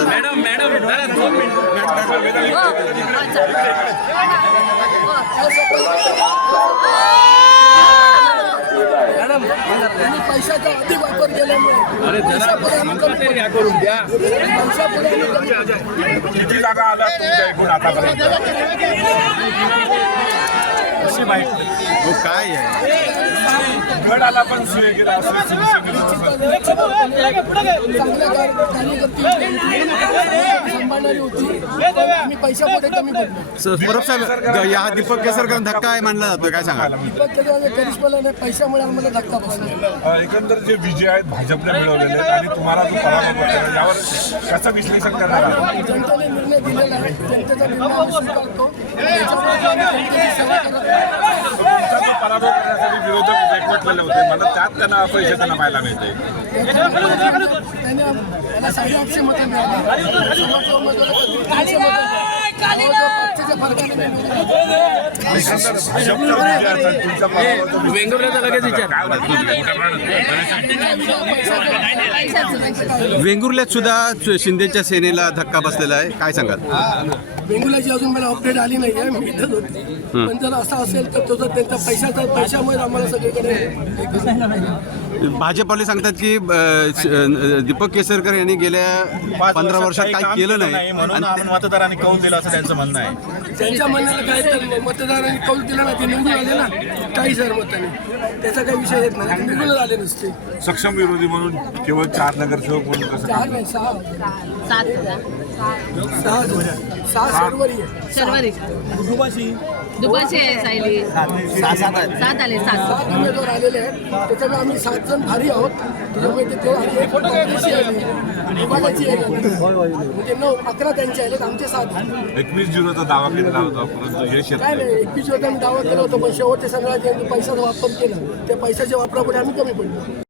Madam madam madam पैशाचा अधिक वापर केल्यामुळे अरे करून द्या पैशापुढे किती जागा तुमच्या एकूण आतापर्यंत? माहिती हो काय आहे? गडाला पण केला परब साहेब या दीपक केसरकर धक्का आहे मानला जातोय काय सांगा दीपक त्याच्यामध्ये करिश्माला नाही पैशामुळे आम्हाला धक्का बसला. अ, एकंदर जे विजय आहेत भाजपने मिळवलेले आहेत आणि तुम्हाला जो पराभव पडलेला यावर कसं विश्लेषण करणार आहात? जनतेने निर्णय दिलेला आहे. जनतेचा निर्णय आम्ही स्वीकारतो. त्याच्यामुळे आम्ही जनतेची सेवा करत विरोधक होते. मला त्यात त्यांना अपयश त्यांना पाहायला मिळते. वेंगुर्ल्याचा लगेच विचार काय वेंगुर्ल्यात सुद्धा शिंदेच्या सेनेला धक्का बसलेला आहे. काय सांगाल? वेंगुलाची अजून मला अपडेट आली नाही आहे मी इथंच होते. पण जर असं असेल तर तो जर त्यांचा पैशाचा पैशामुळे आम्हाला सगळीकडे भाजपवाले सांगतात की दीपक केसरकर यांनी गेल्या पंधरा वर्षात काही केलं नाही. म्हणून मतदारांनी कौल दिला असं त्यांचं म्हणणं आहे. त्यांच्या मनाला काय तर मतदारांनी कौल दिला ना ते निवडून आले ना काही हजार मतांनी. त्याचा काही विषय येत नाही. निवडून आले नसते. सक्षम विरोधी म्हणून केवळ चार नगरसेवक म्हणून कसं चार नाही सहा. सात सहा हजार. सहा सर्वरी आहे शर्वरी दुपारची आहे. सायली सात आले सात. सात उमेदवार आलेले आहेत. त्याच्यामुळे आम्ही सात जण भारी आहोत. त्याच्यामुळे ते ते आणि एक काँग्रेसची आली विभागाची आली म्हणजे नऊ अकरा त्यांचे आले आमचे सात. एकवीस झिरोचा दावा केलेला होता. परंतु यश येत काय नाही नाही एकवीस वर्ष आम्ही दावा केला होता पण शेवटच्या सगळ्या ज्यांनी पैशाचा वापर केला त्या पैशाच्या वापरापुढे आम्ही कमी पडलो.